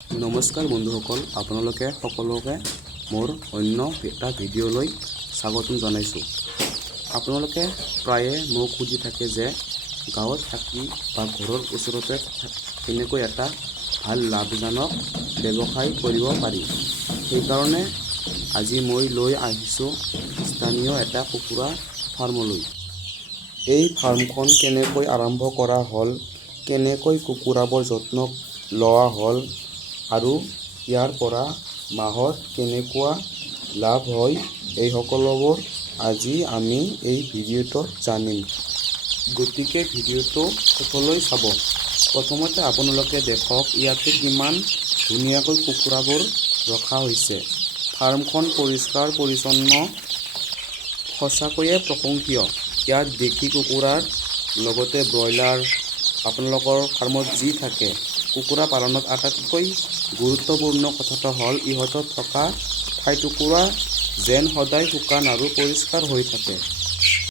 নমস্কাৰ বন্ধুসকল, আপোনালোকে সকলোকে মোৰ অন্য এটা ভিডিঅ'লৈ স্বাগতম জনাইছোঁ। আপোনালোকে প্ৰায়ে মোক সুধি থাকে যে গাঁৱত থাকি বা ঘৰৰ ওচৰতে কেনেকৈ এটা ভাল লাভজনক ব্যৱসায় কৰিব পাৰি। সেইকাৰণে আজি মই লৈ আহিছোঁ স্থানীয় এটা কুকুৰা ফাৰ্মলৈ। এই ফাৰ্মখন কেনেকৈ আৰম্ভ কৰা হ'ল, কেনেকৈ কুকুৰাবোৰ যত্ন লোৱা হ'ল আৰু ইয়াৰ পৰা মাহত কেনেকুৱা লাভ হয়, এই সকলোবোৰ আজি আমি এই ভিডিঅ'টোত জানিম। গতিকে ভিডিঅ'টো শেষলৈ চাব। প্ৰথমতে আপোনালোকে দেখক ইয়াতে কিমান ধুনীয়াকৈ কুকুৰাবোৰ ৰখা হৈছে। ফাৰ্মখন পৰিষ্কাৰ পৰিচ্ছন্ন, সঁচাকৈয়ে প্ৰশংসনীয়। ইয়াত দেশী কুকুৰাৰ লগতে ব্ৰইলাৰ, আপোনালোকৰ ফাৰ্মত যি থাকে, কুকুৰা পালনত আটাইতকৈ গুৰুত্বপূৰ্ণ কথাটো হ'ল ইহঁতৰ থকা ঠাইটুকুৰা যেন সদায় শুকান আৰু পৰিষ্কাৰ হৈ থাকে।